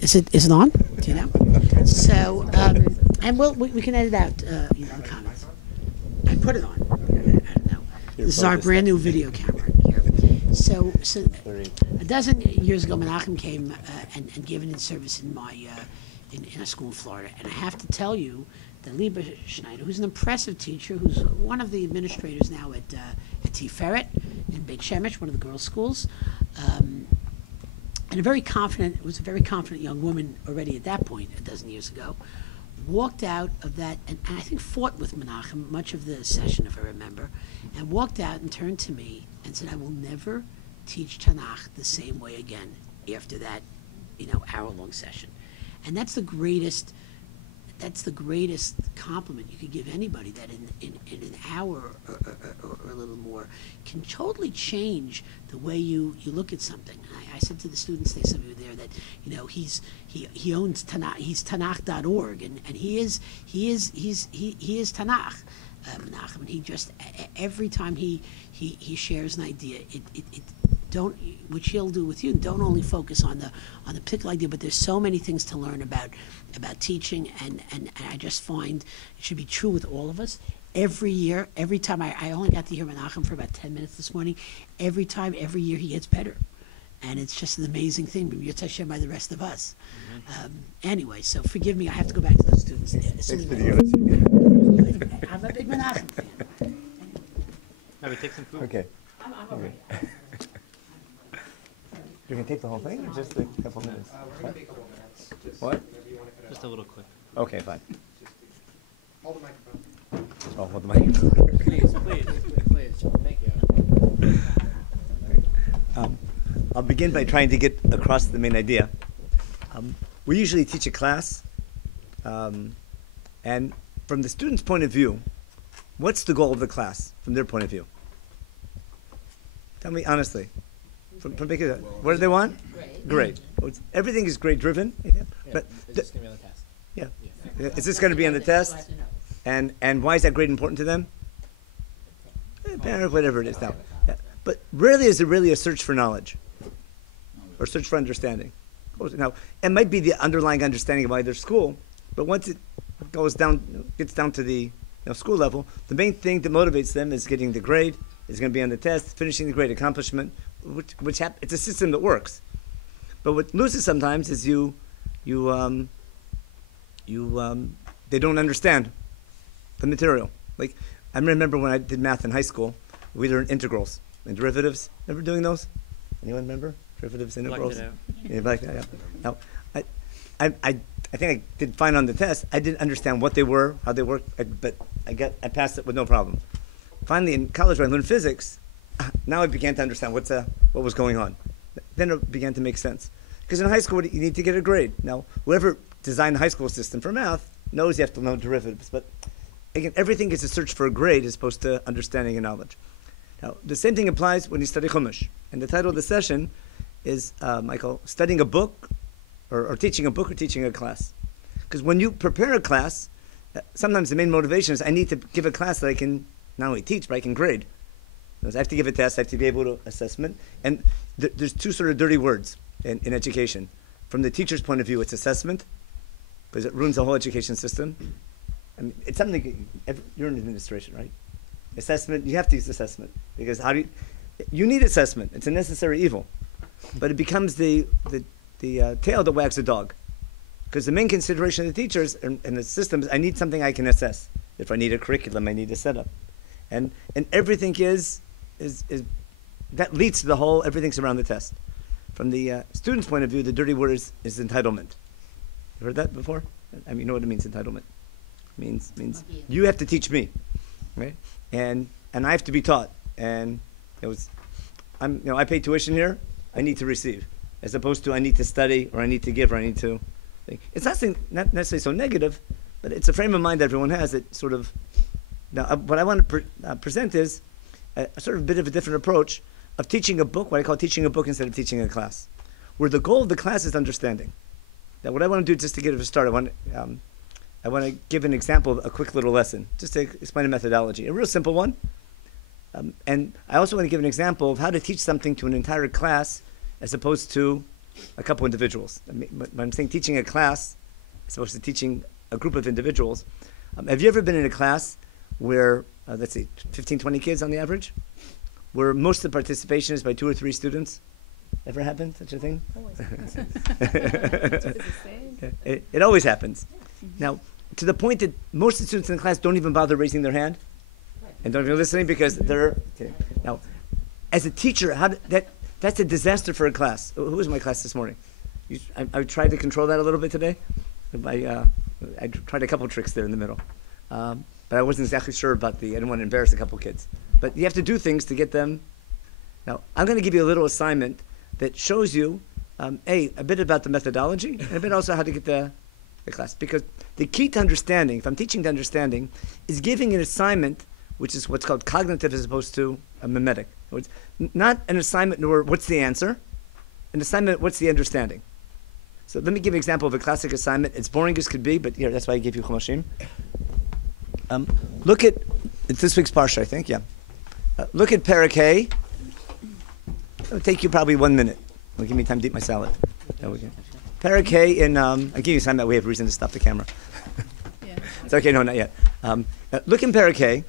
Is it on? Do you know? So, and we can edit out, the comments. I put it on. I don't know. This is our brand new video camera here. So a dozen years ago, Menachem came and gave an in-service in my in a school in Florida, and I have to tell you that Lieber Schneider, who's an impressive teacher, who's one of the administrators now at Tiferet in Beit Shemesh, one of the girls' schools, and was a very confident young woman already at that point, a dozen years ago, walked out of that, and I think fought with Menachem much of the session, if I remember, and walked out and turned to me and said, I will never teach Tanakh the same way again after that, hour-long session. And that's the greatest compliment you could give anybody, that in an hour or a little more can totally change the way you look at something. I said to the students, some of you there, that he owns Tanakh, he's Tanakh.org, and he is Tanakh, Menachem, and he just every time he shares an idea, which he'll do with you, don't only focus on the particular idea, but there's so many things to learn about teaching, and I just find it should be true with all of us. Every year, every time, I only got to hear Menachem for about 10 minutes this morning. Every year he gets better. And it's just an amazing thing, but you're touched by the rest of us. Mm-hmm. Anyway, so forgive me, I have to go back to those students. Thanks for the unity. I'm a big Menachem fan. Now we take some food. Okay. I'm okay. You're going to take the whole thing or just a couple minutes? We're going to take a couple minutes. What? Just a little clip. Okay, fine. Hold the microphone. Oh, hold the microphone. Please. Thank you. I'll begin by trying to get across the main idea. We usually teach a class, and from the student's point of view, what's the goal of the class from their point of view? Tell me honestly. What do they want? Grade. Everything is grade driven. But is this going to be on the test? Yeah. Is this going to be on the test? And why is that grade important to them? Whatever it is now. Yeah. But rarely is it really a search for knowledge or search for understanding. Now, it might be the underlying understanding of either school, but once it gets down to the school level, the main thing that motivates them is getting the grade, is going to be on the test, finishing the grade accomplishment, it's a system that works. But what loses sometimes is they don't understand the material. Like, I remember when I did math in high school, we learned integrals and derivatives. Remember doing those? Anyone remember? Derivatives, integrals? Yeah, like that, yeah. Now, I think I did fine on the test. I didn't understand what they were, how they worked, but I passed it with no problem. Finally, in college, when I learned physics, now I began to understand what was going on. Then it began to make sense. Because in high school, you need to get a grade. Now, whoever designed the high school system for math knows you have to know derivatives. But again, everything is a search for a grade as opposed to understanding and knowledge. Now, the same thing applies when you study Chumash. And the title of the session is, Michael, studying a book, or teaching a book, or teaching a class. Because when you prepare a class, sometimes the main motivation is I need to give a class that I can not only teach, but I can grade. I have to give a test, I have to be able to assessment. And there's two sort of dirty words in education. From the teacher's point of view, it's assessment, because it ruins the whole education system. I mean, it's something, you're in administration, right? Assessment, you have to use assessment, because you need assessment. It's a necessary evil. But it becomes the tail that wags the dog. Because the main consideration of the teachers and the systems, I need something I can assess. If I need a curriculum, I need a setup. And everything is that leads to the whole, everything's around the test. From the student's point of view, the dirty word is entitlement. You heard that before? I mean, you know what it means, entitlement? It means you have to teach me, right? And I have to be taught. And I pay tuition here, I need to receive. As opposed to I need to study, or I need to give, or I need to think. It's not necessarily so negative, but it's a frame of mind that everyone has that sort of. Now, what I want to present is a sort of bit of a different approach of teaching a book, what I call teaching a book instead of teaching a class, where the goal of the class is understanding. Now, what I want to do, just to get it started, I want to give an example of a quick little lesson, just to explain a methodology, a real simple one. And I also want to give an example of how to teach something to an entire class as opposed to a couple individuals. I mean, when I'm saying teaching a class, as opposed to teaching a group of individuals, have you ever been in a class where, let's see, 15, 20 kids on the average, where most of the participation is by 2 or 3 students? Ever happened, such a thing? Always happens. That's what it's saying. It always happens. Now, to the point that most of the students in the class don't even bother raising their hand and don't even listening because they're... Now, as a teacher, that's a disaster for a class. Who was in my class this morning? I tried to control that a little bit today. I tried a couple tricks there in the middle. But I wasn't exactly sure about I didn't want to embarrass a couple kids. But you have to do things to get them... Now, I'm going to give you a little assignment that shows you, a bit about the methodology and a bit also how to get the class. Because the key to understanding, if I'm teaching to understanding, is giving an assignment, which is what's called cognitive as opposed to a mimetic. It's not an assignment nor what's the answer, an assignment, what's the understanding. So let me give an example of a classic assignment. It's boring as could be, but here, that's why I gave you Chumashim. Look at, it's this week's Parsha, I think, yeah. Look at Perek Hey. It'll take you probably 1 minute. It'll give me time to eat my salad. Perek Hey in, I'll give you time that we have reason to stop the camera. Yeah. It's okay, no, not yet. Look in Perek Hey,